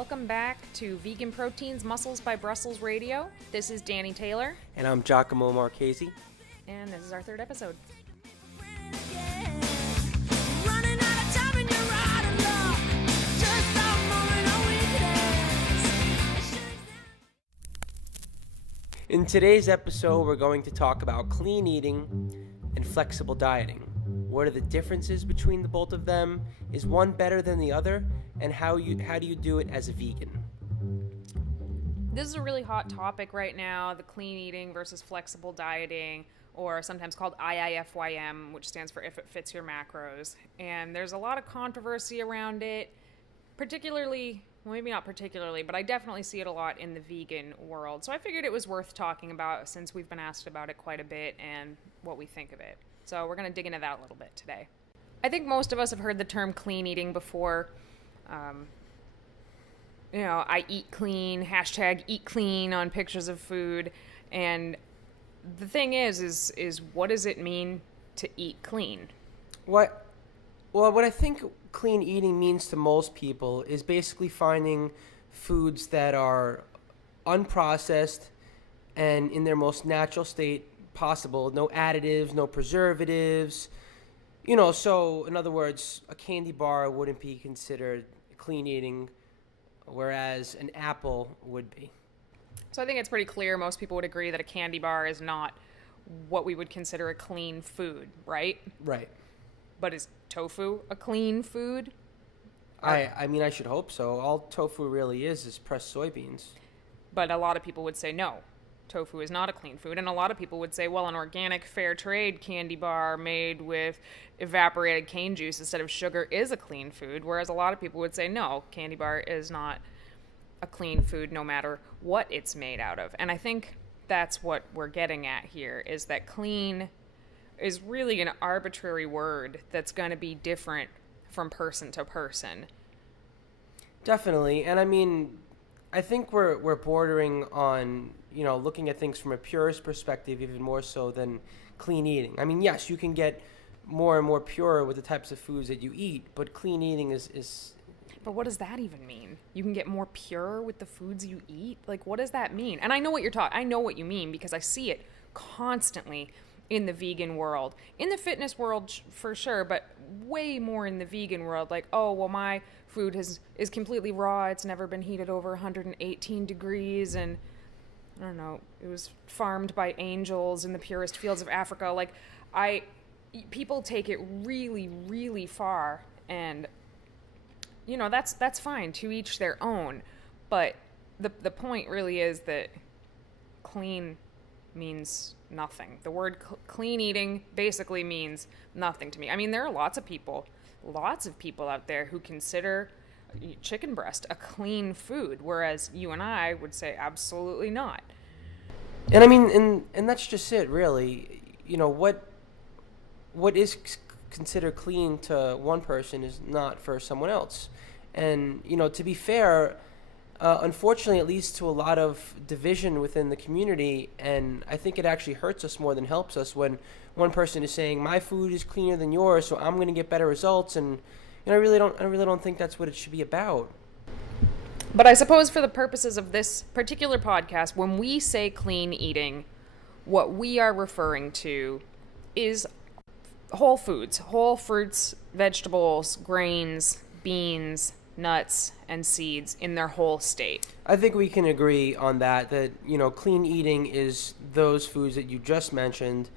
welcome back to Vegan Proteins Muscles by Brussels Radio. This is Danny Taylor. And I'm Giacomo Marchesi. And this is our third episode. In today's episode, we're going to talk about clean eating and flexible dieting. What are the differences between the both of them? Is one better than the other? And how do you do it as a vegan? This is a really hot topic right now, the clean eating versus flexible dieting, or sometimes called IIFYM, which stands for if it fits your macros. And there's a lot of controversy around it, particularly, well, maybe not particularly, but I definitely see it a lot in the vegan world. So I figured it was worth talking about since we've been asked about it quite a bit and what we think of it. So we're going to dig into that a little bit today. I think most of us have heard the term clean eating before. I eat clean, hashtag eat clean on pictures of food. And the thing is what does it mean to eat clean? What I think clean eating means to most people is basically finding foods that are unprocessed and in their most natural state possible. No additives, no preservatives. So in other words, a candy bar wouldn't be considered clean eating, whereas an apple would be. So I think it's pretty clear most people would agree that a candy bar is not what we would consider a clean food, right? Right. But is tofu a clean food? I mean, I should hope so. All tofu really is pressed soybeans. But a lot of people would say no. Tofu is not a clean food, and a lot of people would say, well, an organic fair trade candy bar made with evaporated cane juice instead of sugar is a clean food, whereas a lot of people would say, no, candy bar is not a clean food no matter what it's made out of. And I think that's what we're getting at here, is that clean is really an arbitrary word that's going to be different from person to person. Definitely, and I mean, I think we're bordering on, looking at things from a purist perspective even more so than clean eating. I mean, yes, you can get more and more pure with the types of foods that you eat, but clean eating is... But what does that even mean? You can get more pure with the foods you eat? Like, what does that mean? And I know what I know what you mean because I see it constantly in the vegan world. In the fitness world, for sure, but way more in the vegan world. Like, oh, well, my food is completely raw. It's never been heated over 118 degrees, and I don't know, it was farmed by angels in the purest fields of Africa. Like, people take it really, really far, and, that's fine, to each their own. But the point really is that clean means nothing. The word clean eating basically means nothing to me. I mean, there are lots of people out there who consider chicken breast a clean food, whereas you and I would say absolutely not. And I mean, and that's just it, really. What is considered clean to one person is not for someone else. And, to be fair, unfortunately, it leads to a lot of division within the community, and I think it actually hurts us more than helps us when one person is saying, my food is cleaner than yours, so I'm going to get better results, and I really don't think that's what it should be about. But I suppose for the purposes of this particular podcast, when we say clean eating, what we are referring to is whole foods, whole fruits, vegetables, grains, beans, nuts, and seeds in their whole state. I think we can agree on that clean eating is those foods that you just mentioned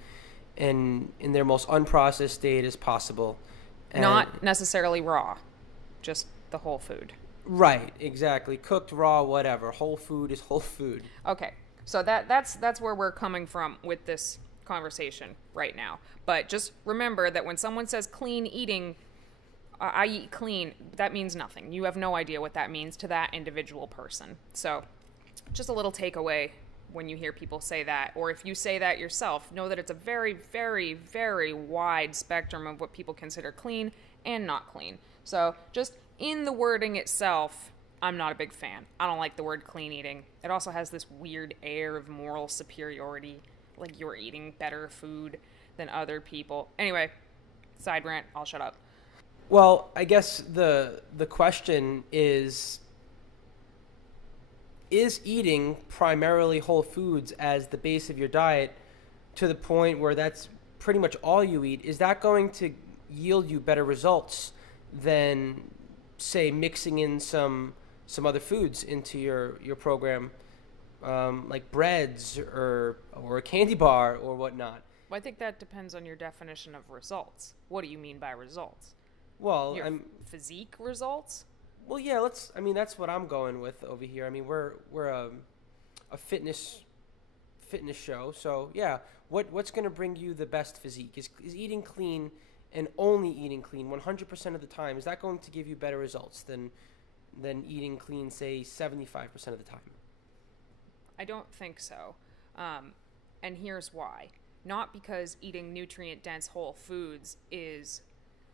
in their most unprocessed state as possible. And not necessarily raw, just the whole food. Right, exactly. Cooked, raw, whatever. Whole food is whole food. Okay, so that's where we're coming from with this conversation right now. But just remember that when someone says clean eating, I eat clean, that means nothing. You have no idea what that means to that individual person. So just a little takeaway when you hear people say that, or if you say that yourself, know that it's a very, very, very wide spectrum of what people consider clean and not clean. So just in the wording itself, I'm not a big fan. I don't like the word clean eating. It also has this weird air of moral superiority, like you're eating better food than other people. Anyway, side rant, I'll shut up. Well, I guess the question is, is eating primarily whole foods as the base of your diet to the point where that's pretty much all you eat, is that going to yield you better results than, say, mixing in some other foods into your program, like breads or a candy bar or whatnot? Well, I think that depends on your definition of results. What do you mean by results? Well, Your physique results? well, yeah. I mean, that's what I'm going with over here. I mean, we're a fitness show, so yeah. What's going to bring you the best physique? Is eating clean and only eating clean 100% of the time? Is that going to give you better results than eating clean, say, 75% of the time? I don't think so. And here's why. Not because eating nutrient-dense whole foods is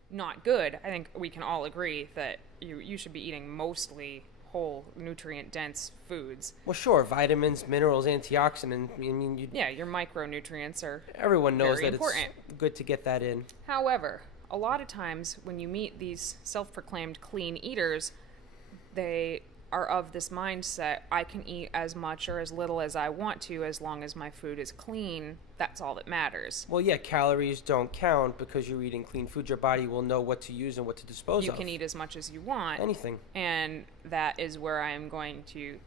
not good. I think we can all agree that you should be eating mostly whole nutrient-dense foods. Well, sure, vitamins, minerals, antioxidants. I mean, Yeah, your micronutrients are everyone knows very that important. it's good to get that in. However, a lot of times when you meet these self-proclaimed clean eaters, they are of this mindset, I can eat as much or as little as I want to as long as my food is clean. That's all that matters. Well, yeah, calories don't count because you're eating clean food. Your body will know what to use and what to dispose You of. can eat as much as you want. Anything. And that is where I am going to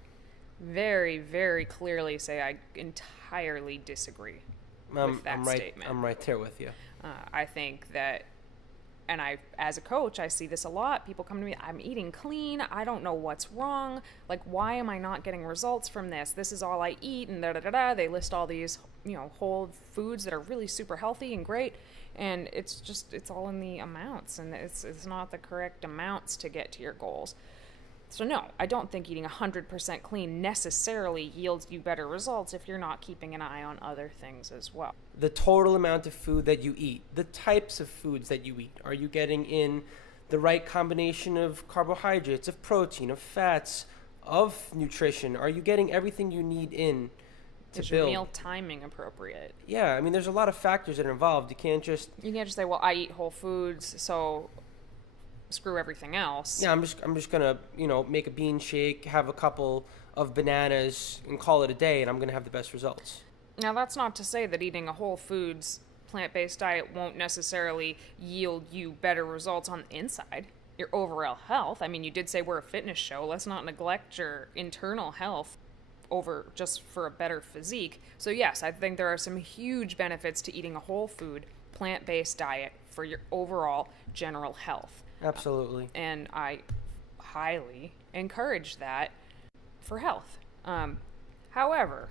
very, very clearly say I entirely disagree with that statement. I'm right there with you. I think that, and as a coach, I see this a lot. People come to me, I'm eating clean. I don't know what's wrong. Like, why am I not getting results from this? This is all I eat, and da-da-da-da. They list all these, whole foods that are really super healthy and great. And it's all in the amounts, and it's not the correct amounts to get to your goals. So no, I don't think eating 100% clean necessarily yields you better results if you're not keeping an eye on other things as well. The total amount of food that you eat, the types of foods that you eat. Are you getting in the right combination of carbohydrates, of protein, of fats, of nutrition? Are you getting everything you need in to Is build? your meal timing appropriate? Yeah, I mean, there's a lot of factors that are involved. You can't just say, well, I eat whole foods, so screw everything else. yeah, I'm just gonna make a bean shake, have a couple of bananas, and call it a day, and I'm gonna have the best results. Now, that's not to say that eating a whole foods plant-based diet won't necessarily yield you better results on the inside, your overall health. I mean, you did say we're a fitness show. Let's not neglect your internal health over just for a better physique. So yes, I think there are some huge benefits to eating a whole food plant-based diet for your overall general health. Absolutely. And I highly encourage that for health. However,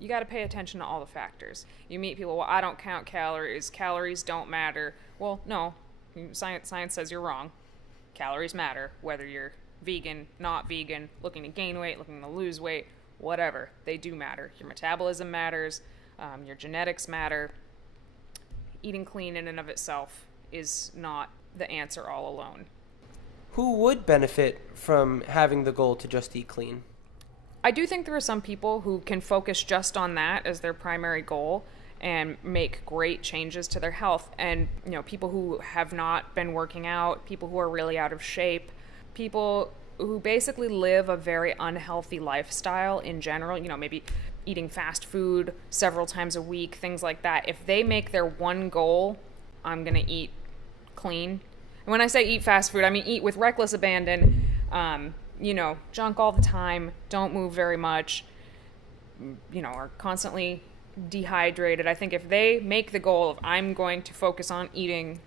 you got to pay attention to all the factors. You meet people, well, I don't count calories. Calories don't matter. Well, no. Science says you're wrong. Calories matter, whether you're vegan, not vegan, looking to gain weight, looking to lose weight, whatever. They do matter. Your metabolism matters. Your genetics matter. Eating clean in and of itself is not the answer all alone. Who would benefit from having the goal to just eat clean? I do think there are some people who can focus just on that as their primary goal and make great changes to their health. And, people who have not been working out, people who are really out of shape, people who basically live a very unhealthy lifestyle in general, maybe eating fast food several times a week, things like that. If they make their one goal, I'm going to eat clean. And when I say eat fast food, I mean eat with reckless abandon, junk all the time, don't move very much, are constantly dehydrated. I think if they make the goal of I'm going to focus on eating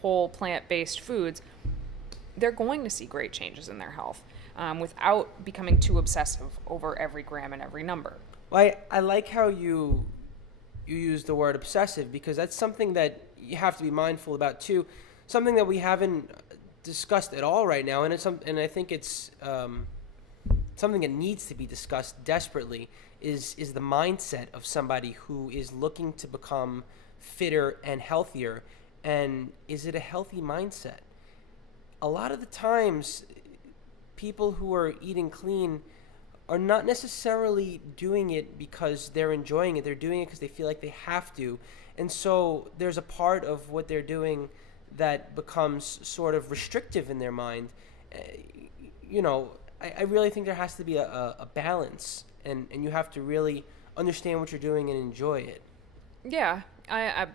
whole plant-based foods, they're going to see great changes in their health without becoming too obsessive over every gram and every number. Well, I like how you use the word obsessive, because that's something that you have to be mindful about too. Something that we haven't discussed at all right now, and I think it's something that needs to be discussed desperately is the mindset of somebody who is looking to become fitter and healthier. And is it a healthy mindset? A lot of the times, people who are eating clean are not necessarily doing it because they're enjoying it. They're doing it because they feel like they have to. And so there's a part of what they're doing that becomes sort of restrictive in their mind. I really think there has to be a balance, and you have to really understand what you're doing and enjoy it. Yeah,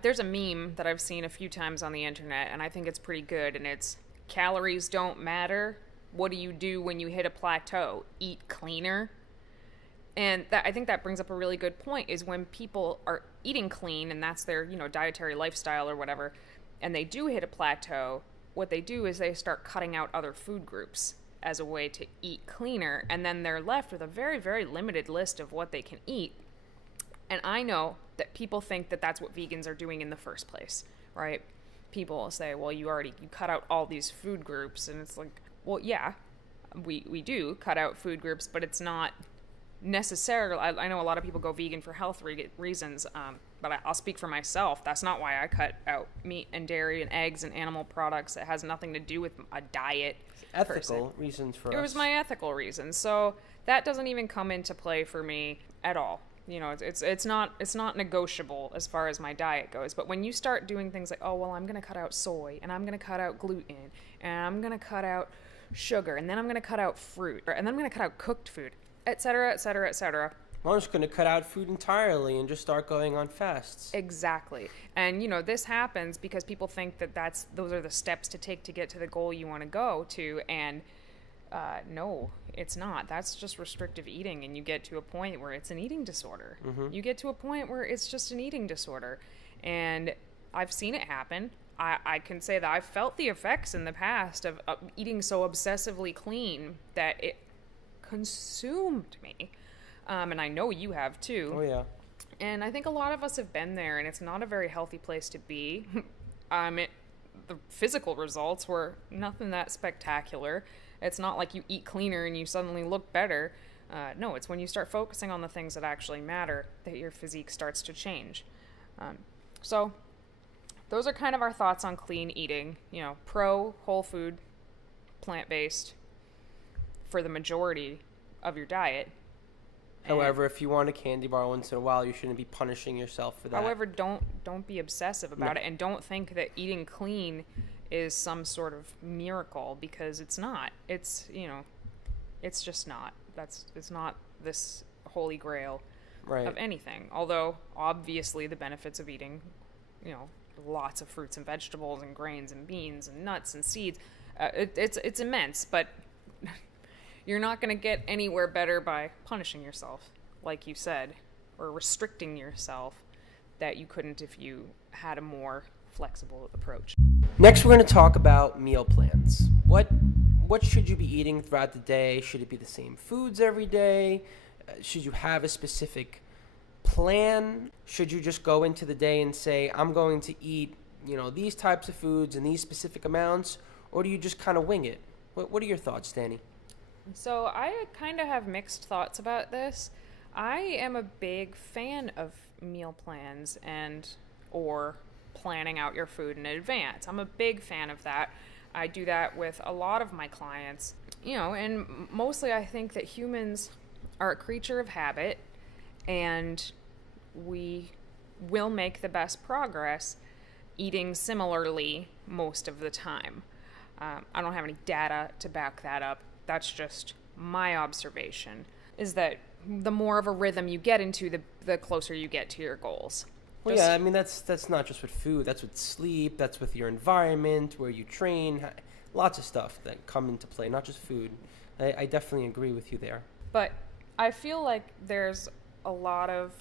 there's a meme that I've seen a few times on the internet, and I think it's pretty good. And it's calories don't matter. What do you do when you hit a plateau? Eat cleaner. And I think that brings up a really good point. Is when people are eating clean, and that's their dietary lifestyle or whatever, and they do hit a plateau. What they do is they start cutting out other food groups as a way to eat cleaner, and then they're left with a very, very limited list of what they can eat. And I know that people think that that's what vegans are doing in the first place, right? People say, well, you cut out all these food groups, and it's like, well, yeah, we do cut out food groups, but it's not necessarily. I know a lot of people go vegan for health reasons, but I'll speak for myself. That's not why I cut out meat and dairy and eggs and animal products. It has nothing to do with a diet. Ethical reasons for us. It was my ethical reasons. So that doesn't even come into play for me at all. It's not negotiable as far as my diet goes. But when you start doing things like, oh, well, I'm going to cut out soy, and I'm going to cut out gluten, and I'm going to cut out sugar, and then I'm going to cut out fruit, and then I'm going to cut out cooked food, et cetera, et cetera, et cetera. I'm just going to cut out food entirely and just start going on fasts. Exactly. And, this happens because people think that those are the steps to take to get to the goal you want to go to. And no, it's not. That's just restrictive eating. And you get to a point where it's an eating disorder. Mm-hmm. You get to a point where it's just an eating disorder. And I've seen it happen. I can say that I've felt the effects in the past of eating so obsessively clean that it consumed me. And I know you have too. Oh, yeah. And I think a lot of us have been there, and it's not a very healthy place to be. The physical results were nothing that spectacular. It's not like you eat cleaner and you suddenly look better. No, it's when you start focusing on the things that actually matter that your physique starts to change. So those are kind of our thoughts on clean eating. Pro, whole food, plant-based for the majority of your diet. However, if you want a candy bar once in a while, you shouldn't be punishing yourself for that. However, don't be obsessive about it, and don't think that eating clean is some sort of miracle, because it's not. It's it's just not. It's not this holy grail of anything. Although obviously the benefits of eating, lots of fruits and vegetables and grains and beans and nuts and seeds, it's immense, but. You're not going to get anywhere better by punishing yourself, like you said, or restricting yourself that you couldn't if you had a more flexible approach. Next, we're going to talk about meal plans. What should you be eating throughout the day? Should it be the same foods every day? Should you have a specific plan? Should you just go into the day and say, I'm going to eat, these types of foods in these specific amounts? Or do you just kind of wing it? What are your thoughts, Danny? So I kind of have mixed thoughts about this. I am a big fan of meal plans or planning out your food in advance. I'm a big fan of that. I do that with a lot of my clients. And mostly I think that humans are a creature of habit, and we will make the best progress eating similarly most of the time. I don't have any data to back that up. That's just my observation, is that the more of a rhythm you get into, the closer you get to your goals. Well, yeah, I mean, that's not just with food. That's with sleep. That's with your environment, where you train. Lots of stuff that come into play, not just food. I definitely agree with you there. But I feel like there's a lot of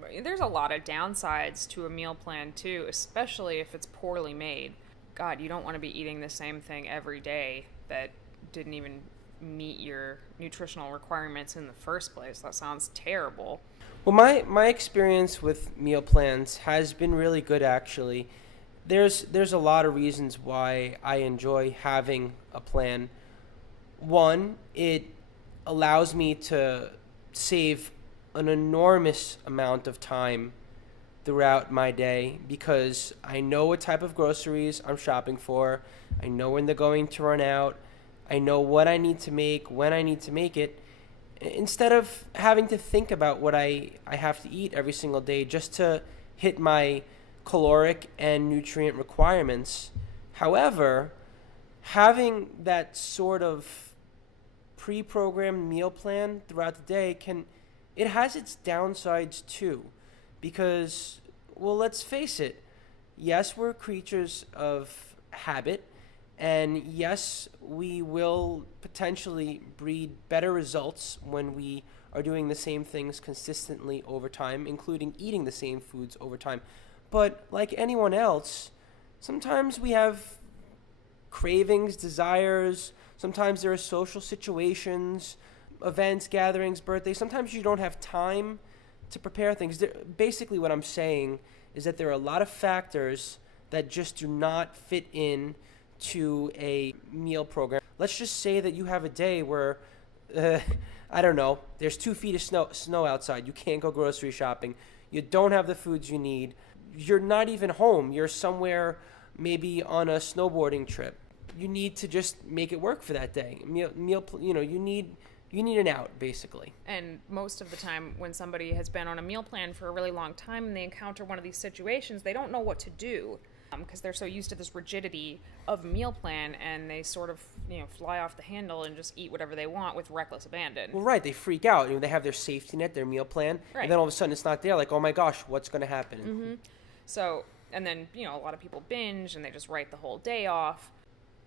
downsides to a meal plan, too, especially if it's poorly made. God, you don't want to be eating the same thing every day that didn't even meet your nutritional requirements in the first place. That sounds terrible. Well, my experience with meal plans has been really good, actually. There's a lot of reasons why I enjoy having a plan. One, it allows me to save an enormous amount of time throughout my day, because I know what type of groceries I'm shopping for. I know when they're going to run out. I know what I need to make, when I need to make it, instead of having to think about what I have to eat every single day just to hit my caloric and nutrient requirements. However, having that sort of pre-programmed meal plan throughout the day it has its downsides too, because, well, let's face it, yes, we're creatures of habit, and yes, we will potentially breed better results when we are doing the same things consistently over time, including eating the same foods over time. But like anyone else, sometimes we have cravings, desires. Sometimes there are social situations, events, gatherings, birthdays. Sometimes you don't have time to prepare things. Basically, what I'm saying is that there are a lot of factors that just do not fit in to a meal program. Let's just say that you have a day where, I don't know, there's 2 feet of snow outside. You can't go grocery shopping. You don't have the foods you need. You're not even home. You're somewhere maybe on a snowboarding trip. You need to just make it work for that day. You need an out, basically. And most of the time when somebody has been on a meal plan for a really long time and they encounter one of these situations, they don't know what to do because they're so used to this rigidity of a meal plan, and they sort of fly off the handle and just eat whatever they want with reckless abandon. Well, right, they freak out. They have their safety net, their meal plan, right. And then all of a sudden it's not there. Like, oh my gosh, what's going to happen? Mm-hmm. So, and then a lot of people binge and they just write the whole day off,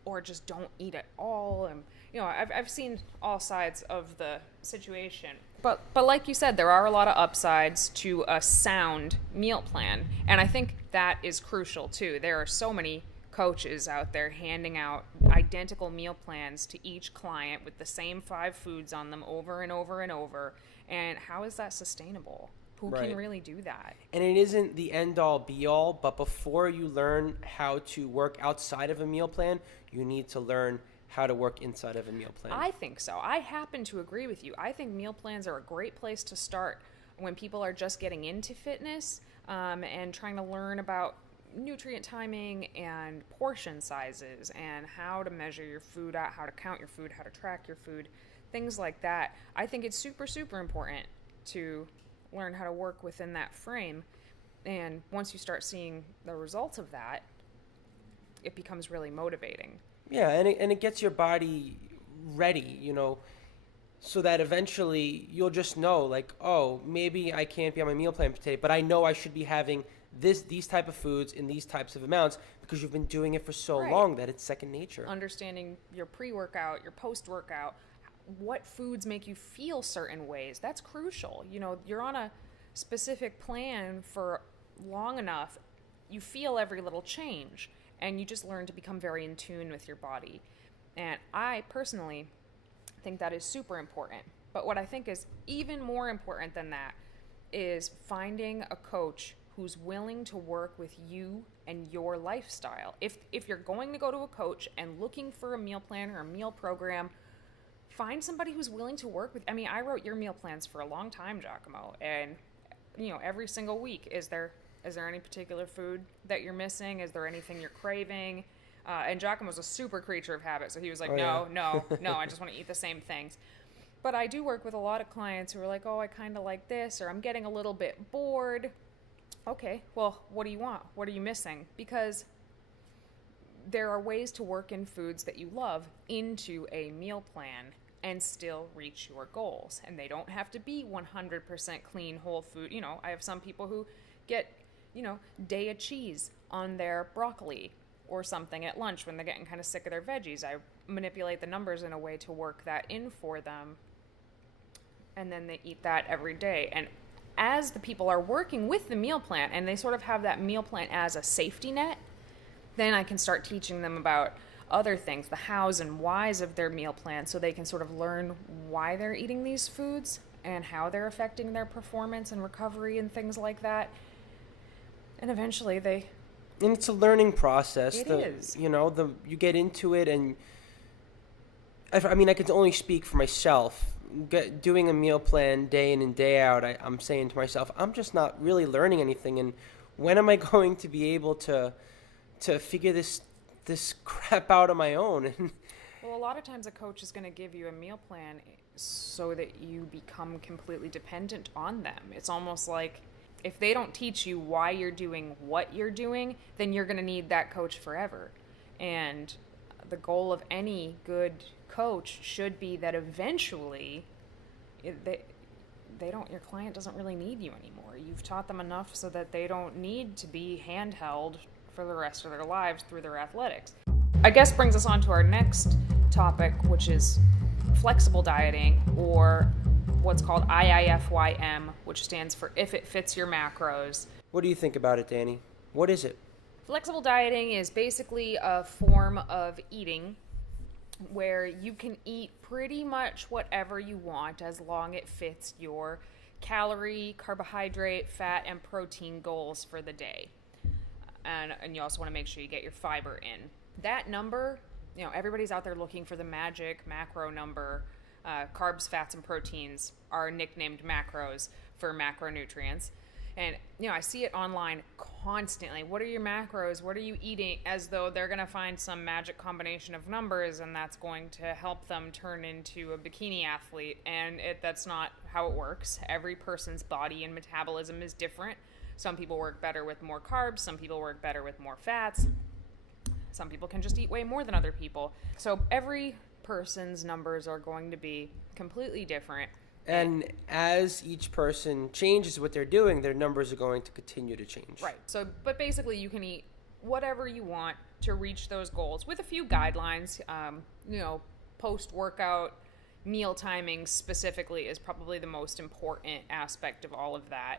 or just don't eat at all. And I've seen all sides of the situation. But like you said, there are a lot of upsides to a sound meal plan, and I think that is crucial too. There are so many coaches out there handing out identical meal plans to each client with the same 5 foods on them over and over and over. And how is that sustainable? Who right. can really do that? And it isn't the end-all, be-all, but before you learn how to work outside of a meal plan, you need to learn how to work inside of a meal plan. I think so. I happen to agree with you. I think meal plans are a great place to start when people are just getting into fitness and trying to learn about nutrient timing and portion sizes and how to measure your food out, how to count your food, how to track your food, things like that. I think it's super, super important to learn how to work within that frame. And once you start seeing the results of that, it becomes really motivating. Yeah, and it gets your body ready, so that eventually you'll just know, like, oh, maybe I can't be on my meal plan today, but I know I should be having these type of foods in these types of amounts because you've been doing it for so right. long that it's second nature. Understanding your pre-workout, your post-workout, what foods make you feel certain ways, that's crucial. You're on a specific plan for long enough, you feel every little change, and you just learn to become very in tune with your body. And I personally think that is super important. But what I think is even more important than that is finding a coach who's willing to work with you and your lifestyle. If you're going to go to a coach and looking for a meal plan or a meal program, find somebody who's willing to work with. I wrote your meal plans for a long time, Giacomo, and every single week, is there any particular food that you're missing? Is there anything you're craving? And Giacomo's a super creature of habit, so he was like, no, I just want to eat the same things. But I do work with a lot of clients who are like, oh, I kind of like this, or I'm getting a little bit bored. Okay, well, what do you want? What are you missing? Because there are ways to work in foods that you love into a meal plan and still reach your goals. And they don't have to be 100% clean, whole food. I have some people who get, day of cheese on their broccoli or something at lunch when they're getting kind of sick of their veggies. I manipulate the numbers in a way to work that in for them. And then they eat that every day. And as the people are working with the meal plan and they sort of have that meal plan as a safety net, then I can start teaching them about other things, the hows and whys of their meal plan, so they can sort of learn why they're eating these foods and how they're affecting their performance and recovery and things like that. And eventually And it's a learning process. It is. You get into it, and I can only speak for myself. Doing a meal plan day in and day out, I'm saying to myself, I'm just not really learning anything. And when am I going to be able to figure this crap out on my own? Well, a lot of times a coach is going to give you a meal plan so that you become completely dependent on them. It's almost like if they don't teach you why you're doing what you're doing, then you're going to need that coach forever. And the goal of any good coach should be that eventually your client doesn't really need you anymore. You've taught them enough so that they don't need to be handheld for the rest of their lives through their athletics. I guess brings us on to our next topic, which is flexible dieting, or what's called IIFYM, which stands for if it fits your macros. What do you think about it, Danny? What is it? Flexible dieting is basically a form of eating where you can eat pretty much whatever you want as long as it fits your calorie, carbohydrate, fat, and protein goals for the day. And you also want to make sure you get your fiber in. That number, everybody's out there looking for the magic macro number. Carbs, fats, and proteins are nicknamed macros for macronutrients. And, I see it online constantly. What are your macros? What are you eating? As though they're going to find some magic combination of numbers and that's going to help them turn into a bikini athlete. And that's not how it works. Every person's body and metabolism is different. Some people work better with more carbs. Some people work better with more fats. Some people can just eat way more than other people. So every person's numbers are going to be completely different. And as each person changes what they're doing, their numbers are going to continue to change. Right. So, but basically you can eat whatever you want to reach those goals with a few guidelines. Post-workout meal timing specifically is probably the most important aspect of all of that.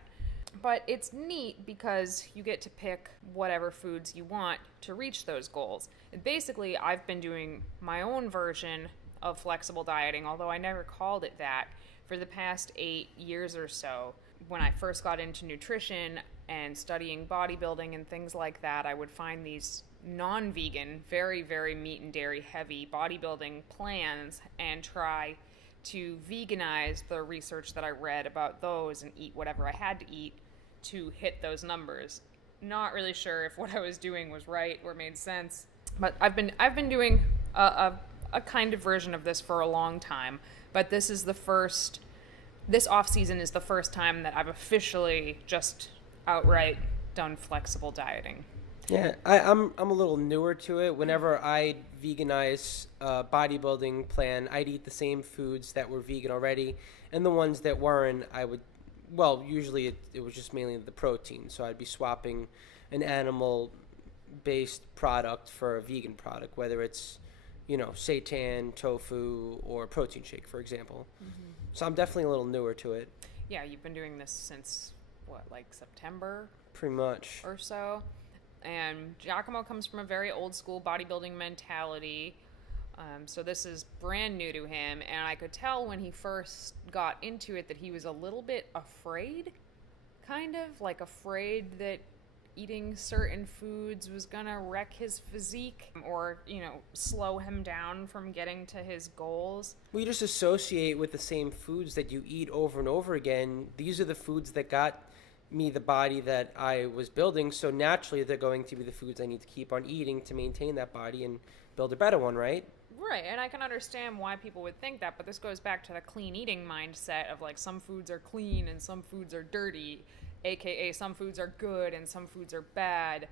But it's neat because you get to pick whatever foods you want to reach those goals. Basically, I've been doing my own version of flexible dieting, although I never called it that, for the past 8 years or so. When I first got into nutrition and studying bodybuilding and things like that, I would find these non-vegan, very, very meat and dairy heavy bodybuilding plans and try to veganize the research that I read about those and eat whatever I had to eat to hit those numbers. Not really sure if what I was doing was right or made sense, but I've been doing a kind of version of this for a long time. But this off season is the first time that I've officially just outright done flexible dieting. Yeah, I'm a little newer to it. Whenever I veganize a bodybuilding plan, I'd eat the same foods that were vegan already, and the ones that weren't, usually it was just mainly the protein. So I'd be swapping an animal-based product for a vegan product, whether it's seitan, tofu, or protein shake, for example. Mm-hmm. So I'm definitely a little newer to it. Yeah, you've been doing this since, September? Pretty much. Or so. And Giacomo comes from a very old school bodybuilding mentality. So this is brand new to him. And I could tell when he first got into it that he was a little bit afraid. Kind of afraid that eating certain foods was gonna wreck his physique or, slow him down from getting to his goals. We just associate with the same foods that you eat over and over again. These are the foods that got me the body that I was building, so naturally they're going to be the foods I need to keep on eating to maintain that body and build a better one, right? Right, and I can understand why people would think that, but this goes back to the clean eating mindset of some foods are clean and some foods are dirty. AKA some foods are good and some foods are bad,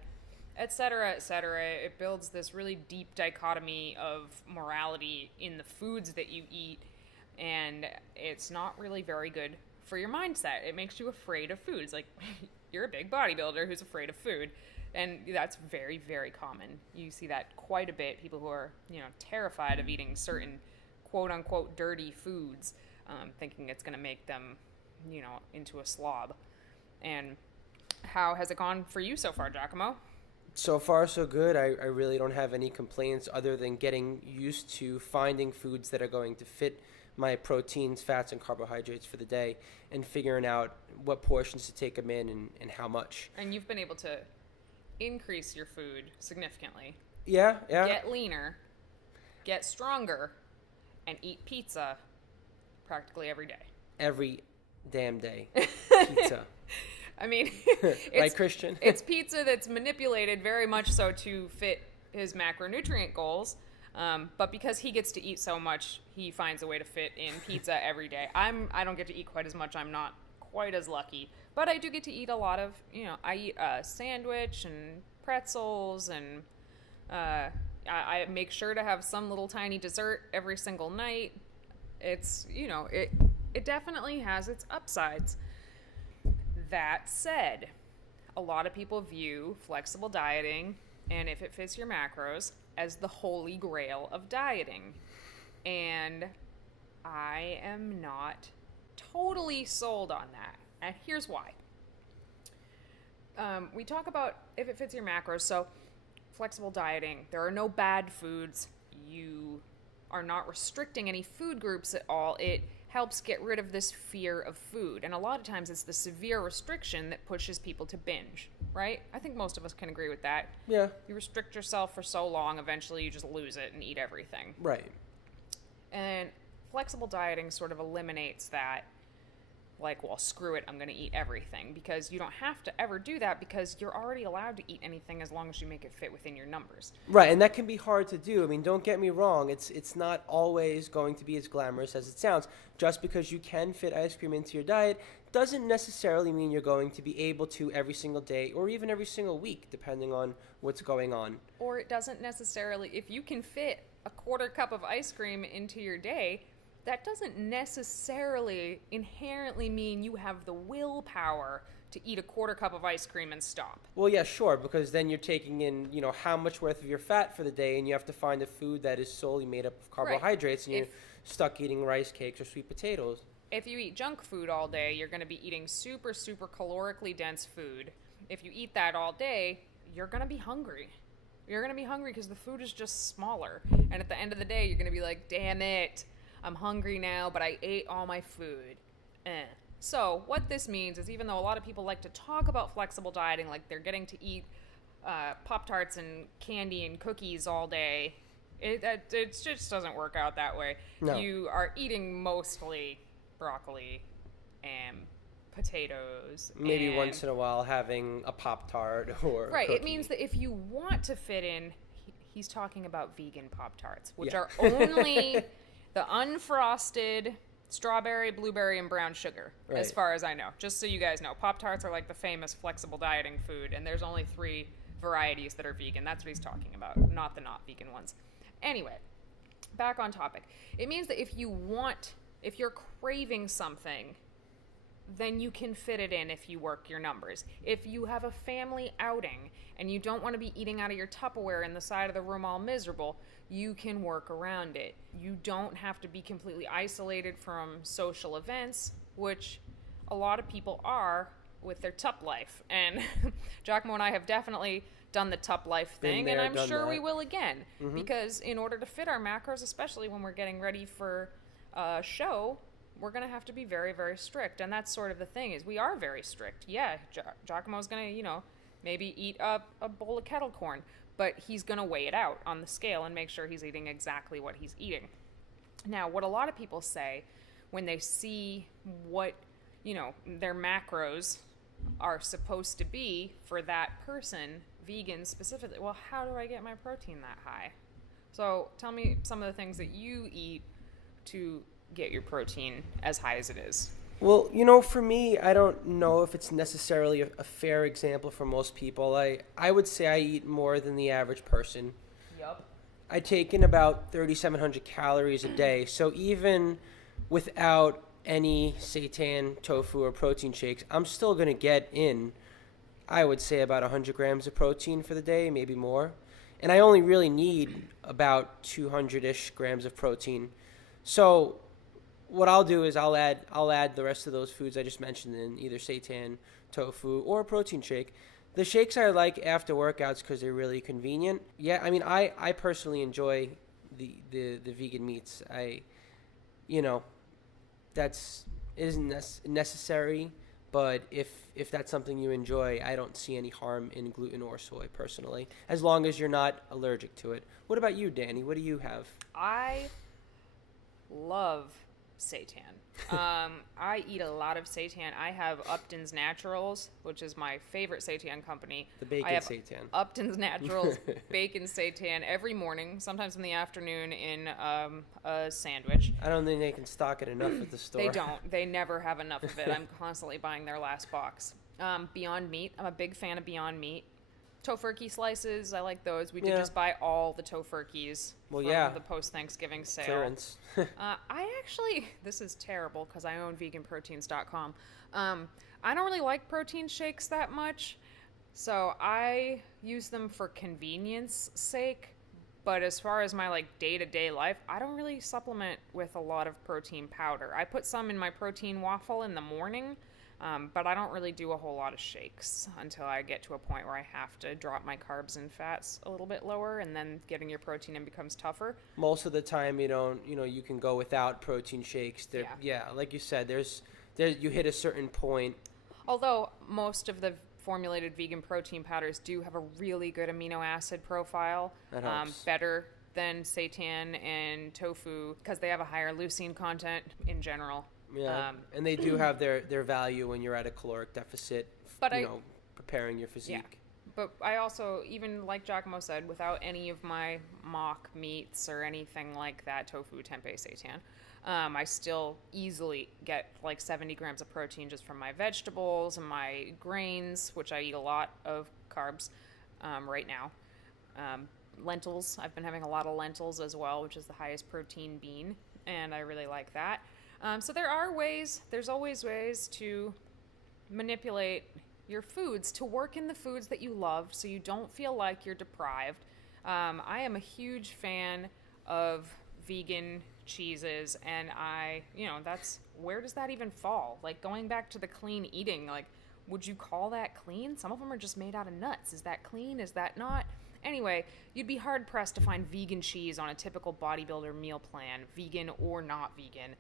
etc., etc. It builds this really deep dichotomy of morality in the foods that you eat, and it's not really very good for your mindset. It makes you afraid of foods. You're a big bodybuilder who's afraid of food, and that's very, very common. You see that quite a bit. People who are, terrified of eating certain quote-unquote dirty foods, thinking it's going to make them, into a slob. And how has it gone for you so far, Giacomo? So far, so good. I really don't have any complaints other than getting used to finding foods that are going to fit my proteins, fats, and carbohydrates for the day and figuring out what portions to take them in and how much. And you've been able to increase your food significantly. Yeah. Get leaner, get stronger, and eat pizza practically every day. Every damn day. Pizza. I mean, right, Christian? It's pizza that's manipulated very much so to fit his macronutrient goals. But because he gets to eat so much, he finds a way to fit in pizza every day. I don't get to eat quite as much. I'm not quite as lucky. But I do get to eat a lot of, I eat a sandwich and pretzels and I make sure to have some little tiny dessert every single night. It's, it definitely has its upsides. That said, a lot of people view flexible dieting, and if it fits your macros, as the holy grail of dieting. And I am not totally sold on that. And here's why. We talk about if it fits your macros. So flexible dieting, there are no bad foods. You are not restricting any food groups at all. It helps get rid of this fear of food. And a lot of times it's the severe restriction that pushes people to binge, right? I think most of us can agree with that. Yeah. You restrict yourself for so long, eventually you just lose it and eat everything. Right. And flexible dieting sort of eliminates that. Like, well, screw it, I'm going to eat everything. Because you don't have to ever do that because you're already allowed to eat anything as long as you make it fit within your numbers. Right, and that can be hard to do. I mean, don't get me wrong. It's not always going to be as glamorous as it sounds. Just because you can fit ice cream into your diet doesn't necessarily mean you're going to be able to every single day or even every single week, depending on what's going on. Or it doesn't necessarily, if you can fit a quarter cup of ice cream into your day, that doesn't necessarily inherently mean you have the willpower to eat a quarter cup of ice cream and stop. Well, yeah, sure, because then you're taking in, how much worth of your fat for the day, and you have to find a food that is solely made up of carbohydrates, right. And you're stuck eating rice cakes or sweet potatoes. If you eat junk food all day, you're going to be eating super, super calorically dense food. If you eat that all day, you're going to be hungry. You're going to be hungry because the food is just smaller. And at the end of the day, you're going to be like, damn it, I'm hungry now, but I ate all my food. So what this means is, even though a lot of people like to talk about flexible dieting like they're getting to eat Pop-Tarts and candy and cookies all day, it just doesn't work out that way. No. You are eating mostly broccoli and potatoes. Maybe once in a while having a Pop-Tart or right. a cookie. It means that if you want to fit in, he's talking about vegan Pop-Tarts, which are only the unfrosted strawberry, blueberry, and brown sugar, as far as I know. Just so you guys know, Pop-Tarts are like the famous flexible dieting food, and there's only 3 varieties that are vegan. That's what he's talking about, not the not vegan ones. Anyway, back on topic. It means that if you're craving something, then you can fit it in if you work your numbers. If you have a family outing and you don't want to be eating out of your Tupperware in the side of the room all miserable, you can work around it. You don't have to be completely isolated from social events, which a lot of people are with their Tup life. And Giacomo and I have definitely done the Tup life thing, and I'm sure we will again. Mm-hmm. Because in order to fit our macros, especially when we're getting ready for a show, we're going to have to be very, very strict. And that's sort of the thing, is we are very strict. Yeah, Giacomo's going to, maybe eat a bowl of kettle corn, but he's going to weigh it out on the scale and make sure he's eating exactly what he's eating. Now, what a lot of people say when they see what, their macros are supposed to be for that person, vegan specifically, well, how do I get my protein that high? So tell me some of the things that you eat to get your protein as high as it is. Well, for me, I don't know if it's necessarily a fair example for most people. I would say I eat more than the average person. Yup. I take in about 3,700 calories a day. So even without any seitan, tofu, or protein shakes, I'm still going to get in, I would say, about 100 grams of protein for the day, maybe more. And I only really need about 200-ish grams of protein. So what I'll do is I'll add the rest of those foods I just mentioned in, either seitan, tofu, or a protein shake. The shakes I like after workouts because they're really convenient. Yeah, I mean, I personally enjoy the vegan meats. That isn't necessary, but if that's something you enjoy, I don't see any harm in gluten or soy personally, as long as you're not allergic to it. What about you, Danny? What do you have? I love seitan. I eat a lot of seitan. I have Upton's Naturals, which is my favorite seitan company. The bacon seitan. Upton's Naturals bacon seitan every morning, sometimes in the afternoon in a sandwich. I don't think they can stock it enough at the store. They don't. They never have enough of it. I'm constantly buying their last box. Beyond Meat. I'm a big fan of Beyond Meat. Tofurkey slices, I like those. We did Yeah. just buy all the Tofurkeys Well, from yeah. the post-Thanksgiving sale. Clearance. I actually, this is terrible because I own veganproteins.com. I don't really like protein shakes that much, so I use them for convenience sake. But as far as my like day-to-day life, I don't really supplement with a lot of protein powder. I put some in my protein waffle in the morning, but I don't really do a whole lot of shakes until I get to a point where I have to drop my carbs and fats a little bit lower, and then getting your protein in becomes tougher. Most of the time, you can go without protein shakes. Yeah, like you said, there's you hit a certain point. Although most of the formulated vegan protein powders do have a really good amino acid profile, That helps. better than seitan and tofu because they have a higher leucine content in general. Yeah, and they do have their value when you're at a caloric deficit, But preparing your physique. Yeah. But I also, even like Giacomo said, without any of my mock meats or anything like that, tofu, tempeh, seitan, I still easily get like 70 grams of protein just from my vegetables and my grains, which I eat a lot of carbs right now. Lentils, I've been having a lot of lentils as well, which is the highest protein bean, and I really like that. So there's always ways to manipulate your foods to work in the foods that you love so you don't feel like you're deprived. I am a huge fan of vegan cheeses, and where does that even fall? Like, going back to the clean eating, like, would you call that clean? Some of them are just made out of nuts. Is that clean? Is that not? Anyway, you'd be hard pressed to find vegan cheese on a typical bodybuilder meal plan, vegan or not vegan.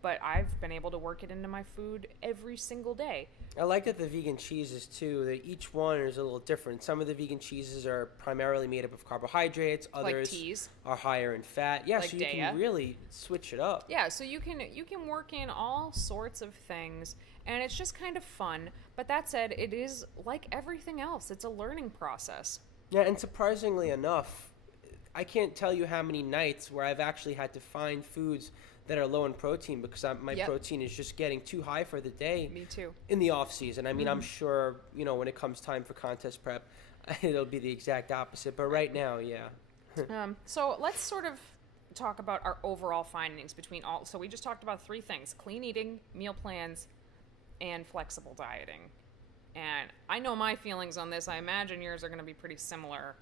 But I've been able to work it into my food every single day. I like that the vegan cheeses too. That each one is a little different. Some of the vegan cheeses are primarily made up of carbohydrates. Like Others teas. are higher in fat. Yeah, Like so you Daiya. can really switch it up. Yeah, so you can work in all sorts of things, and it's just kind of fun. But that said, it is like everything else. It's a learning process. Yeah, and surprisingly enough, I can't tell you how many nights where I've actually had to find foods that are low in protein because my Yep. protein is just getting too high for the day. Me too. In the off season. I mean, I'm sure, when it comes time for contest prep, it'll be the exact opposite. But right now, yeah. So let's sort of talk about our overall findings between all. So we just talked about three things: clean eating, meal plans, and flexible dieting. And I know my feelings on this. I imagine yours are going to be pretty similar.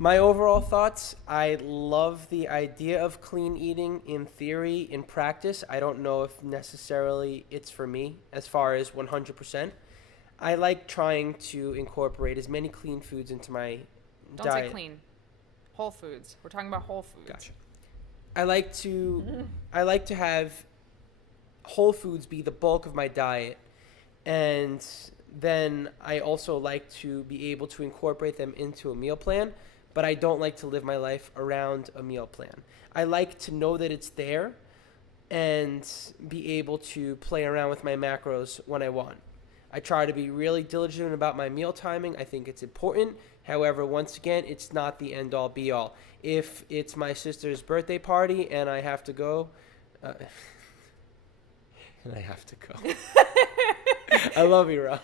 My overall thoughts, I love the idea of clean eating in theory. In practice, I don't know if necessarily it's for me as far as 100%. I like trying to incorporate as many clean foods into my Don't diet. say clean. Whole foods. We're talking about whole foods. Gotcha. I like to have whole foods be the bulk of my diet, and then I also like to be able to incorporate them into a meal plan, but I don't like to live my life around a meal plan. I like to know that it's there and be able to play around with my macros when I want. I try to be really diligent about my meal timing. I think it's important. However, once again, it's not the end all be all. If it's my sister's birthday party and I have to go, and I have to go. I love you, Rob.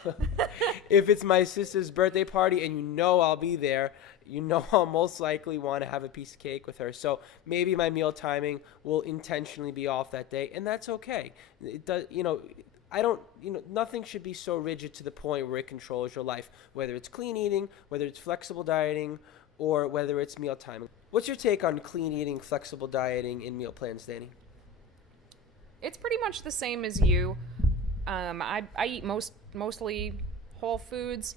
If it's my sister's birthday party and I'll be there, I'll most likely want to have a piece of cake with her. So maybe my meal timing will intentionally be off that day, and that's okay. It does, I don't, nothing should be so rigid to the point where it controls your life, whether it's clean eating, whether it's flexible dieting, or whether it's meal timing. What's your take on clean eating, flexible dieting, and meal plans, Danny? It's pretty much the same as you. I eat mostly whole foods,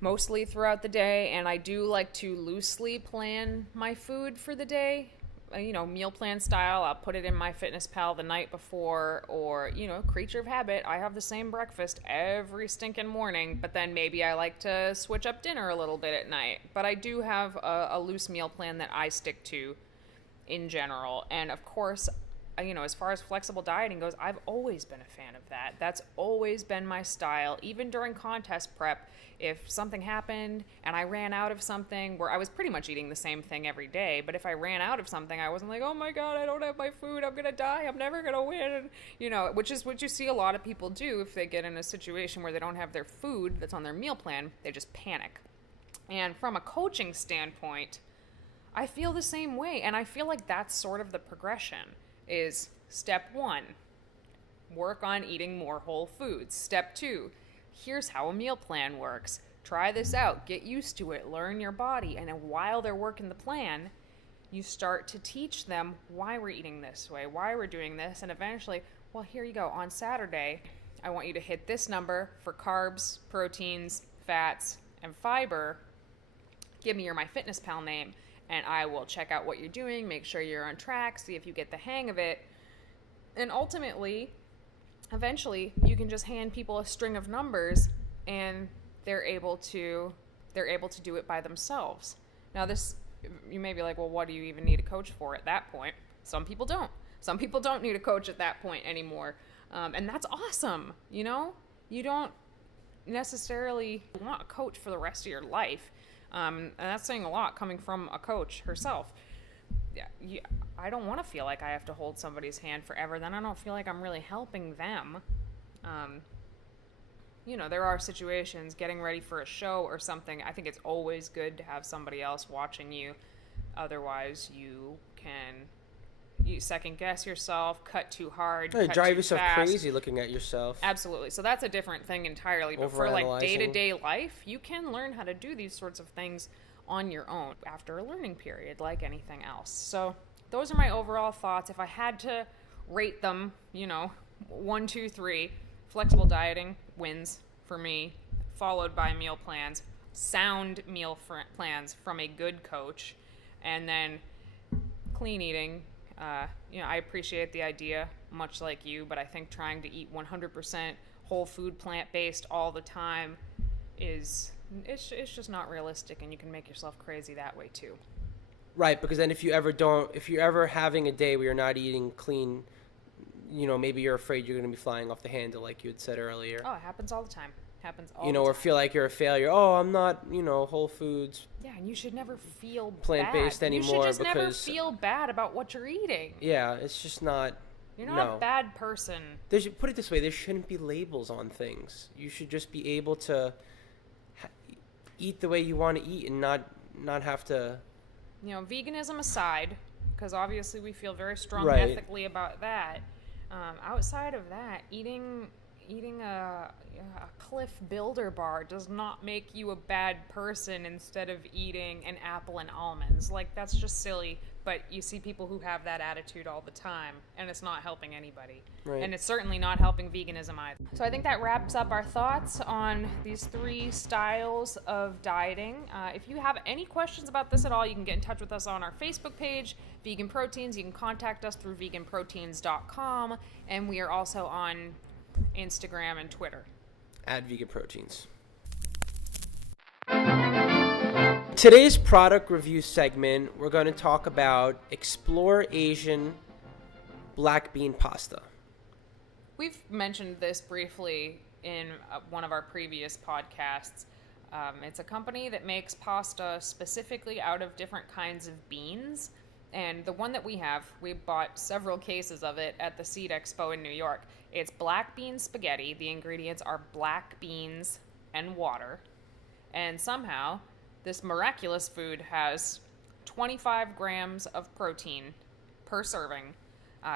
mostly throughout the day, and I do like to loosely plan my food for the day. Meal plan style. I'll put it in my FitnessPal the night before, or, creature of habit. I have the same breakfast every stinking morning, but then maybe I like to switch up dinner a little bit at night. But I do have a loose meal plan that I stick to in general. And of course, as far as flexible dieting goes, I've always been a fan of that. That's always been my style. Even during contest prep, if something happened and I ran out of something, where I was pretty much eating the same thing every day, but if I ran out of something, I wasn't like, oh my God, I don't have my food, I'm gonna die, I'm never gonna win, which is what you see a lot of people do if they get in a situation where they don't have their food that's on their meal plan. They just panic. And from a coaching standpoint, I feel the same way, and I feel like that's sort of the progression. Is step 1, work on eating more whole foods. Step 2, here's how a meal plan works. Try this out, get used to it, learn your body, and then while they're working the plan, you start to teach them why we're eating this way, why we're doing this, and eventually, well, here you go. On Saturday, I want you to hit this number for carbs, proteins, fats, and fiber. Give me your MyFitnessPal name, and I will check out what you're doing, make sure you're on track, see if you get the hang of it. And ultimately, eventually, you can just hand people a string of numbers, and they're able to do it by themselves. Now, this, you may be like, well, what do you even need a coach for at that point? Some people don't. Some people don't need a coach at that point anymore. And that's awesome, You don't necessarily want a coach for the rest of your life. And that's saying a lot coming from a coach herself. Yeah, I don't want to feel like I have to hold somebody's hand forever. Then I don't feel like I'm really helping them. There are situations, getting ready for a show or something, I think it's always good to have somebody else watching you. Otherwise, you second guess yourself, cut too hard, cut drive too yourself fast. Crazy looking at yourself. Absolutely. So that's a different thing entirely. But for like day-to-day life, you can learn how to do these sorts of things on your own after a learning period, like anything else. So those are my overall thoughts. If I had to rate them, 1, 2, 3, flexible dieting wins for me, followed by meal plans, sound meal plans from a good coach, and then clean eating. I appreciate the idea, much like you, but I think trying to eat 100% whole food, plant-based all the time it's just not realistic, and you can make yourself crazy that way too. Right, because then if you're ever having a day where you're not eating clean, maybe you're afraid you're going to be flying off the handle, like you had said earlier. Oh, it happens all the time. Or feel like you're a failure. Oh, I'm not, Whole Foods. Yeah, and you should never feel plant-based bad. anymore. You should just never feel bad about what you're eating. Yeah, it's just not. You're not a bad person. Put it this way: there shouldn't be labels on things. You should just be able to eat the way you want to eat and not have to. Veganism aside, because obviously we feel very strong Right. ethically about that. Outside of that, eating a Cliff Builder bar does not make you a bad person instead of eating an apple and almonds. Like, that's just silly, but you see people who have that attitude all the time, and it's not helping anybody. Right. And it's certainly not helping veganism either. So I think that wraps up our thoughts on these 3 styles of dieting. If you have any questions about this at all, you can get in touch with us on our Facebook page, Vegan Proteins. You can contact us through veganproteins.com, and we are also on Instagram and Twitter. @Vegan Proteins. Today's product review segment, we're going to talk about Explore Asian black bean pasta. We've mentioned this briefly in one of our previous podcasts. It's a company that makes pasta specifically out of different kinds of beans. And the one that we bought several cases of it at the Seed Expo in New York. It's black bean spaghetti. The ingredients are black beans and water. And somehow, this miraculous food has 25 grams of protein per serving,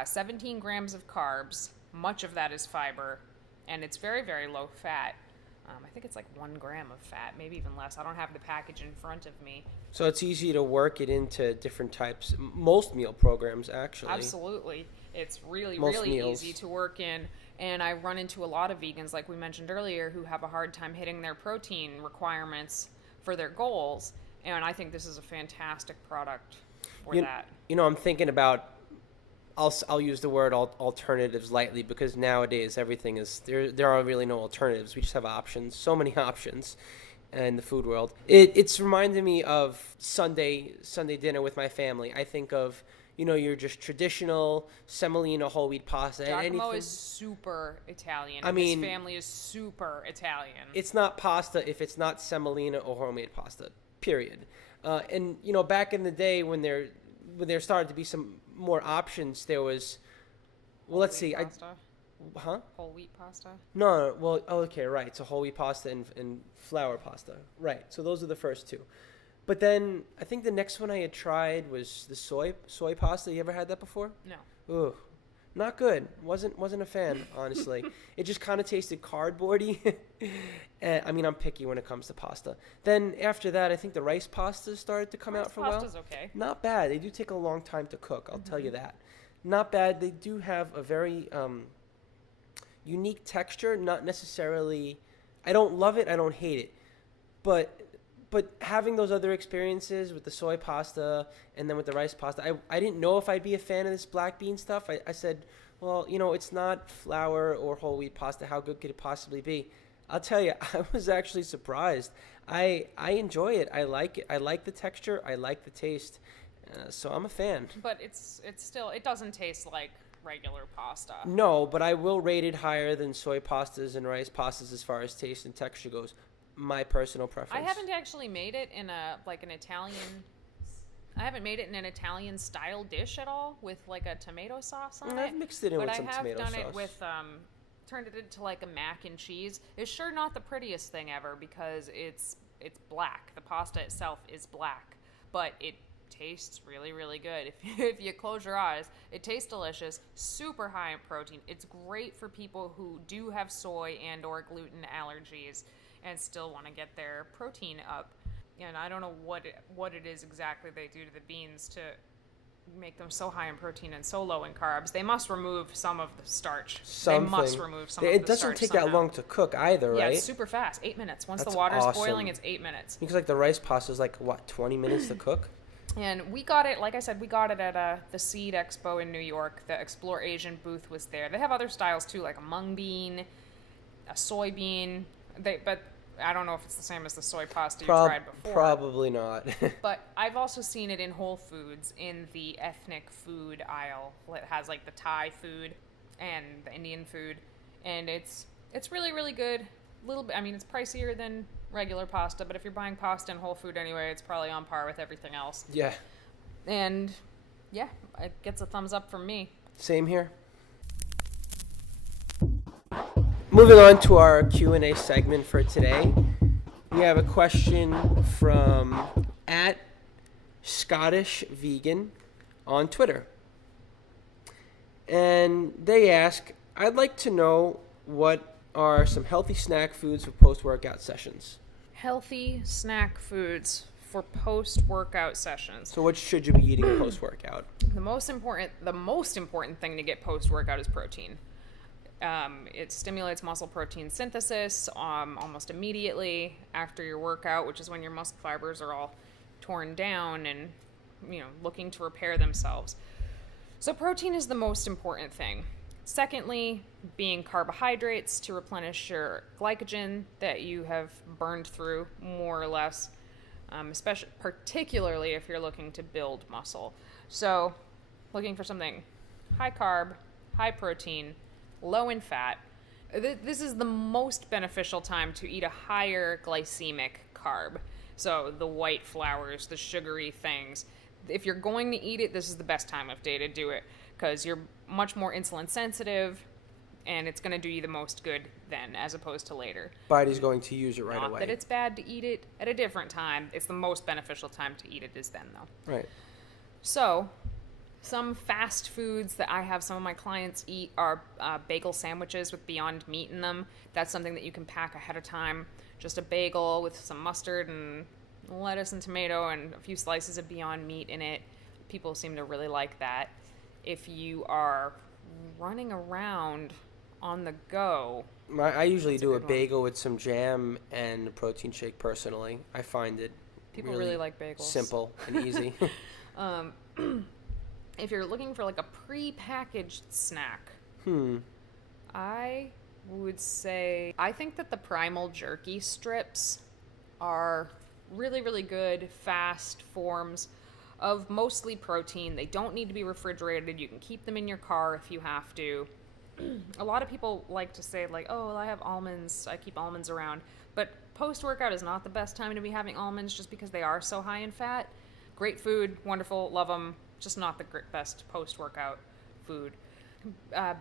17 grams of carbs, much of that is fiber, and it's very, very low fat. I think it's like 1 gram of fat, maybe even less. I don't have the package in front of me. So it's easy to work it into different types, most meal programs actually. Absolutely. It's really meals. easy to work in. And I run into a lot of vegans, like we mentioned earlier, who have a hard time hitting their protein requirements for their goals. And I think this is a fantastic product for that. I'm thinking about, I'll use the word alternatives lightly, because nowadays everything is, there are really no alternatives. We just have options, so many options. in the food world. It's reminded me of Sunday dinner with my family. I think of, your just traditional semolina whole wheat pasta. Giacomo is super Italian. I mean, his family is super Italian. It's not pasta if it's not semolina or homemade pasta, period. And, back in the day when there started to be some more options, there was, well, let's see. Whole wheat pasta? No, well, okay, right. So whole wheat pasta and flour pasta. Right. So those are the first two. But then I think the next one I had tried was the soy pasta. You ever had that before? No. Ooh, not good. Wasn't a fan, honestly. It just kind of tasted cardboardy. I mean, I'm picky when it comes to pasta. Then after that, I think the rice pastas started to come out for a while. Rice pasta's okay. Not bad. They do take a long time to cook. I'll tell you that. Not bad. They do have a very unique texture. Not necessarily. I don't love it. I don't hate it. But having those other experiences with the soy pasta and then with the rice pasta, I didn't know if I'd be a fan of this black bean stuff. I said, well, it's not flour or whole wheat pasta. How good could it possibly be? I'll tell you, I was actually surprised. I enjoy it. I like it. I like the texture. I like the taste. So I'm a fan. But it's still, it doesn't taste like regular pasta. No, but I will rate it higher than soy pastas and rice pastas as far as taste and texture goes. My personal preference. I haven't actually made it in an Italian. I haven't made it in an Italian style dish at all with like a tomato sauce on it. I've mixed it in with some tomato sauce. But I have done it with turned it into like a mac and cheese. It's sure not the prettiest thing ever because it's black. The pasta itself is black, but it tastes really, really good. If you close your eyes, it tastes delicious, super high in protein. It's great for people who do have soy and or gluten allergies and still want to get their protein up. And I don't know what it is exactly they do to the beans to make them so high in protein and so low in carbs. They must remove some of the starch. Something. They must remove some of the starch. It doesn't take that long to cook either, right? Yeah, it's super fast. 8 minutes. Once That's the water's awesome. boiling, it's 8 minutes. Because like the rice pasta is like, 20 minutes to cook? And we got it, like I said, we got it at the Seed Expo in New York. The Explore Asian booth was there. They have other styles too, like a mung bean, a soybean. But I don't know if it's the same as the soy pasta you tried before. Probably not. But I've also seen it in Whole Foods in the ethnic food aisle. It has like the Thai food and the Indian food, and it's really, really good. Little bit. I mean, it's pricier than regular pasta, but if you're buying pasta in Whole Food anyway, it's probably on par with everything else. Yeah. And yeah, it gets a thumbs up from me. Same here. Moving on to our Q&A segment for today, we have a question from @ScottishVegan on Twitter. And they ask, I'd like to know what are some healthy snack foods for post-workout sessions. Healthy snack foods for post-workout sessions. So what should you be eating post-workout? The most important thing to get post-workout is protein. It stimulates muscle protein synthesis almost immediately after your workout, which is when your muscle fibers are all torn down and looking to repair themselves. So protein is the most important thing. Secondly, being carbohydrates to replenish your glycogen that you have burned through more or less, particularly if you're looking to build muscle. So looking for something high carb, high protein, low in fat. This is the most beneficial time to eat a higher glycemic carb. So the white flours, the sugary things. If you're going to eat it, this is the best time of day to do it because you're much more insulin sensitive and it's going to do you the most good then as opposed to later. Body's going to use it right away. Not that it's bad to eat it at a different time. It's the most beneficial time to eat it is then though. Right. So some fast foods that I have some of my clients eat are bagel sandwiches with Beyond Meat in them. That's something that you can pack ahead of time. Just a bagel with some mustard and lettuce and tomato and a few slices of Beyond Meat in it. People seem to really like that. If you are running around on the go, I usually do a bagel with some jam and a protein shake personally. I find it people really like bagels. Simple and easy. If you're looking for like a pre-packaged snack, I would say I think that the Primal Jerky strips are really, really good, fast forms of mostly protein. They don't need to be refrigerated. You can keep them in your car if you have to. A lot of people like to say, like, oh, well, I have almonds. I keep almonds around. But post-workout is not the best time to be having almonds just because they are so high in fat. Great food, wonderful, love them. Just not the best post-workout food.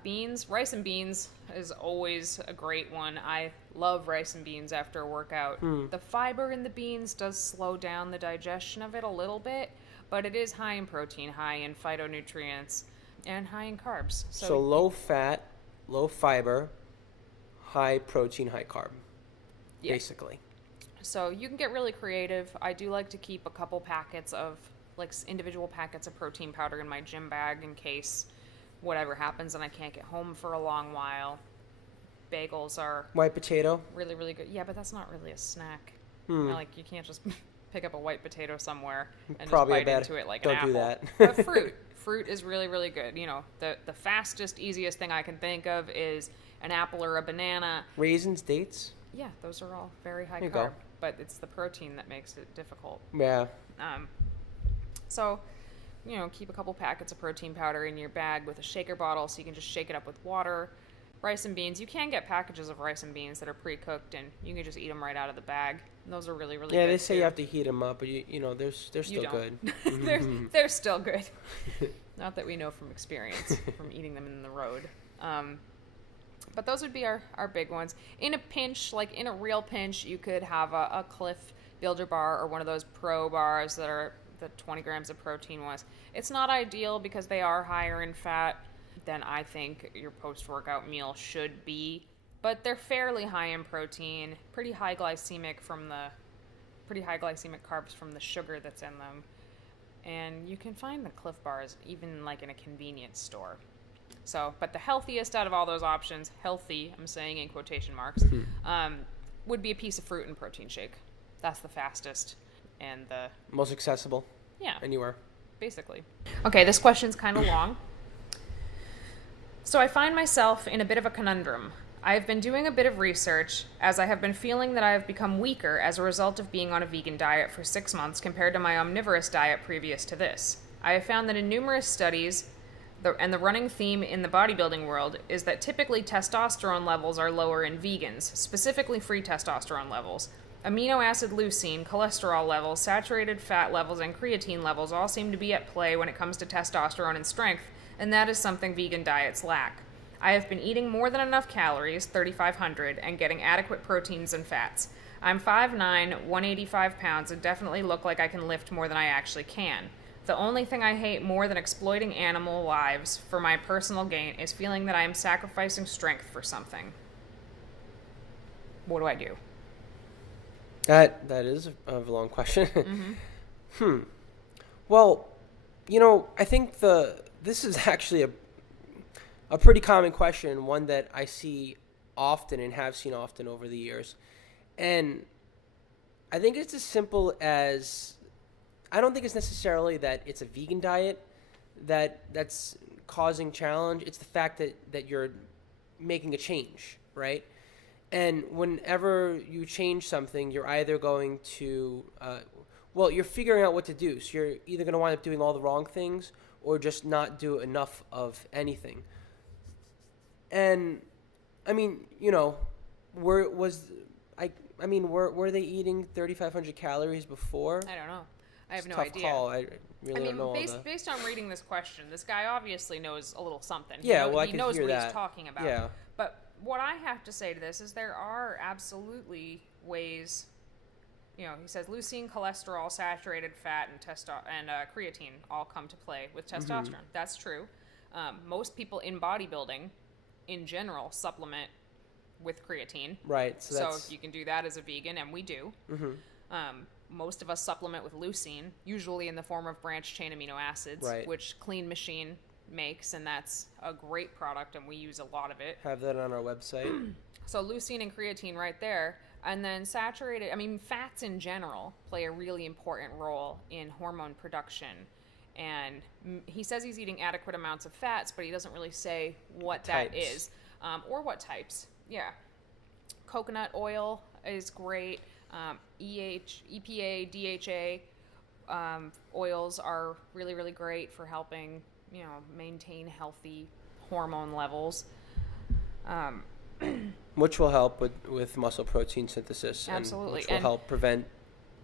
Beans, rice and beans is always a great one. I love rice and beans after a workout. The fiber in the beans does slow down the digestion of it a little bit, but it is high in protein, high in phytonutrients, and high in carbs. So low fat, low fiber, high protein, high carb, basically. So you can get really creative. I do like to keep a couple packets of, like, individual packets of protein powder in my gym bag in case whatever happens and I can't get home for a long while. Bagels are white potato, really, really good. Yeah, but that's not really a snack. Like, you can't just pick up a white potato somewhere and probably just bite into it like don't an apple. do that. But fruit is really, really good. You know, the fastest, easiest thing I can think of is an apple or a banana. Raisins, dates. Yeah, those are all very high There you carb, go. but it's the protein that makes it difficult. Yeah. So, you know, keep a couple packets of protein powder in your bag with a shaker bottle so you can just shake it up with water. Rice and beans. You can get packages of rice and beans that are pre-cooked, and you can just eat them right out of the bag. And those are really, really good. Yeah, they say too. you have to heat them up, but you know, they're still good. They're still good. Not that we know from experience from eating them in the road. But those would be our big ones. In a pinch, like in a real pinch, you could have a Cliff Builder bar or one of those pro bars that are the 20 grams of protein was. It's not ideal because they are higher in fat than I think your post-workout meal should be, but they're fairly high in protein, pretty high glycemic carbs from the sugar that's in them. And you can find the Cliff bars even like in a convenience store. So, but the healthiest out of all those options, healthy, I'm saying in quotation marks, would be a piece of fruit and protein shake. That's the fastest and the most accessible. Yeah. Anywhere. Basically. Okay, this question's kind of long. So I find myself in a bit of a conundrum. I have been doing a bit of research as I have been feeling that I have become weaker as a result of being on a vegan diet for 6 months compared to my omnivorous diet previous to this. I have found that in numerous studies, and the running theme in the bodybuilding world is that typically testosterone levels are lower in vegans, specifically free testosterone levels. Amino acid leucine, cholesterol levels, saturated fat levels, and creatine levels all seem to be at play when it comes to testosterone and strength, and that is something vegan diets lack. I have been eating more than enough calories, 3,500, and getting adequate proteins and fats. I'm 5'9", 185 pounds, and definitely look like I can lift more than I actually can. The only thing I hate more than exploiting animal lives for my personal gain is feeling that I am sacrificing strength for something. What do I do? That is a long question. Well, you know, I think this is actually a pretty common question, one that I see often and have seen often over the years. And I think it's as simple as, I don't think it's necessarily that it's a vegan diet that's causing challenge. It's the fact that you're making a change, right? And whenever you change something, you're either going to, you're figuring out what to do. So you're either going to wind up doing all the wrong things or just not do enough of anything. And, I mean, you know, were they eating 3,500 calories before? I don't know. I have no tough idea. Call. I really don't know. Based on reading this question, this guy obviously knows a little something. Yeah, he knows what he's talking about. Yeah. But what I have to say to this is there are absolutely ways. You know, he says leucine, cholesterol, saturated fat, and creatine all come to play with testosterone. That's true. Most people in bodybuilding, in general, supplement with creatine. Right. So you can do that as a vegan, and we do. Most of us supplement with leucine, usually in the form of branched chain amino acids, which Clean Machine makes, and that's a great product, and we use a lot of it. Have that on our website. So leucine and creatine right there. And then fats in general play a really important role in hormone production. And he says he's eating adequate amounts of fats, but he doesn't really say what that is or what types. Yeah. Coconut oil is great. EPA, DHA oils are really, really great for helping, maintain healthy hormone levels. Which will help with muscle protein synthesis. Absolutely. And which will help prevent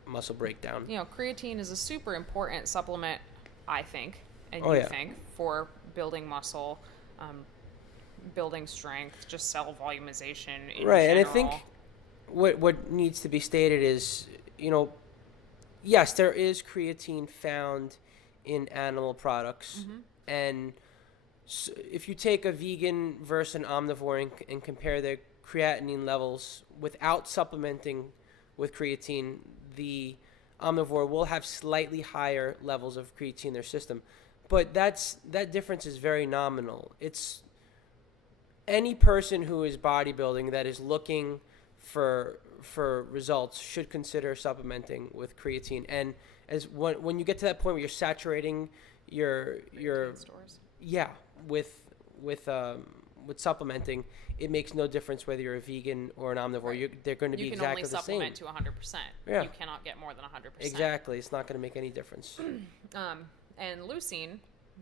muscle breakdown. Creatine is a super important supplement, I think, and think, for building muscle, building strength, just cell volumization in right, general. And I think what needs to be stated is, yes, there is creatine found in animal products, and so if you take a vegan versus an omnivore and compare their creatinine levels without supplementing with creatine, the omnivore will have slightly higher levels of creatine in their system, but that difference is very nominal. It's any person who is bodybuilding that is looking for results should consider supplementing with creatine. And as when you get to that point where you're saturating your stores. with supplementing, it makes no difference whether you're a vegan or an omnivore. Right. They're going to be exactly the same. You can only supplement to 100%. Yeah. You cannot get more than 100%. Exactly. It's not going to make any difference. And leucine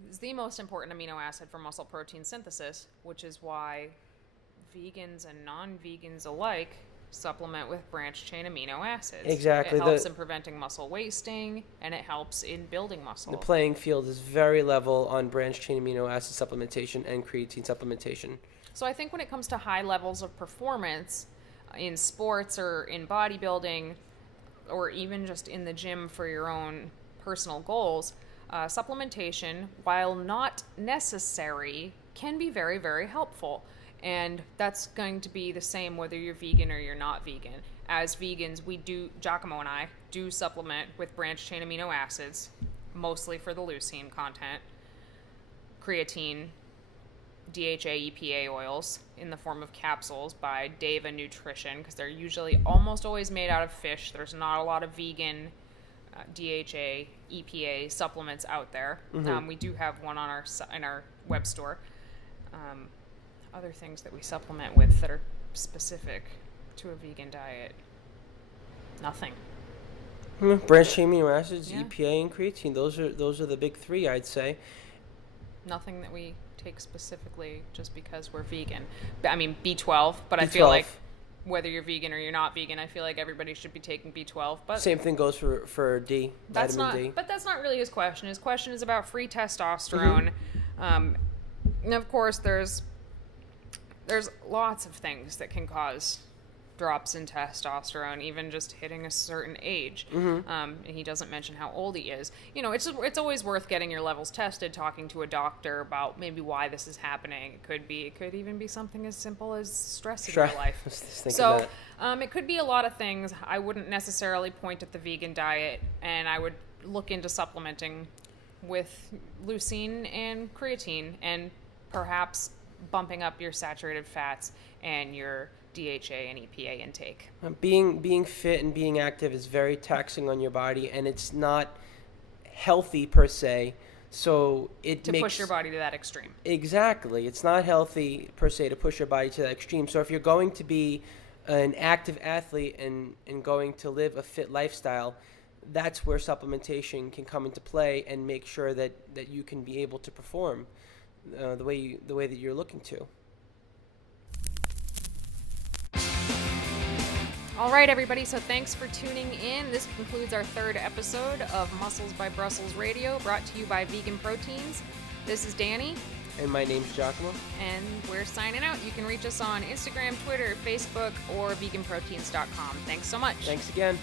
is the most important amino acid for muscle protein synthesis, which is why vegans and non-vegans alike supplement with branched chain amino acids. Exactly. It helps in preventing muscle wasting, and it helps in building muscle. The playing field is very level on branched chain amino acid supplementation and creatine supplementation. So I think when it comes to high levels of performance in sports or in bodybuilding, or even just in the gym for your own personal goals, supplementation, while not necessary, can be very, very helpful. And that's going to be the same whether you're vegan or you're not vegan. As vegans, Giacomo and I do supplement with branched chain amino acids, mostly for the leucine content, creatine, DHA, EPA oils in the form of capsules by Deva Nutrition, because they're usually almost always made out of fish. There's not a lot of vegan DHA, EPA supplements out there. We do have one on in our web store. Other things that we supplement with that are specific to a vegan diet, nothing. Branched chain amino acids, Yeah. EPA, and creatine. Those are the big three, I'd say. Nothing that we take specifically just because we're vegan. I mean, B12, but I B12. feel like whether you're vegan or you're not vegan, I feel like everybody should be taking B12. But same thing goes for D, vitamin D. But that's not really his question. His question is about free testosterone. And of course, there's lots of things that can cause drops in testosterone, even just hitting a certain age. And he doesn't mention how old he is. It's always worth getting your levels tested, talking to a doctor about maybe why this is happening. It could even be something as simple as stress in your life. So it could be a lot of things. I wouldn't necessarily point at the vegan diet, and I would look into supplementing with leucine and creatine, and perhaps bumping up your saturated fats and your DHA and EPA intake. Being fit and being active is very taxing on your body, and it's not healthy per se. So it makes push your body to that extreme. Exactly, it's not healthy per se to push your body to that extreme. So if you're going to be an active athlete and going to live a fit lifestyle, that's where supplementation can come into play and make sure that you can be able to perform the way that you're looking to. All right, everybody, so thanks for tuning in. This concludes our third episode of Muscles by Brussels Radio, brought to you by Vegan Proteins. This is Danny. And my name's Giacomo. And we're signing out. You can reach us on Instagram, Twitter, Facebook, or veganproteins.com. Thanks so much. Thanks again.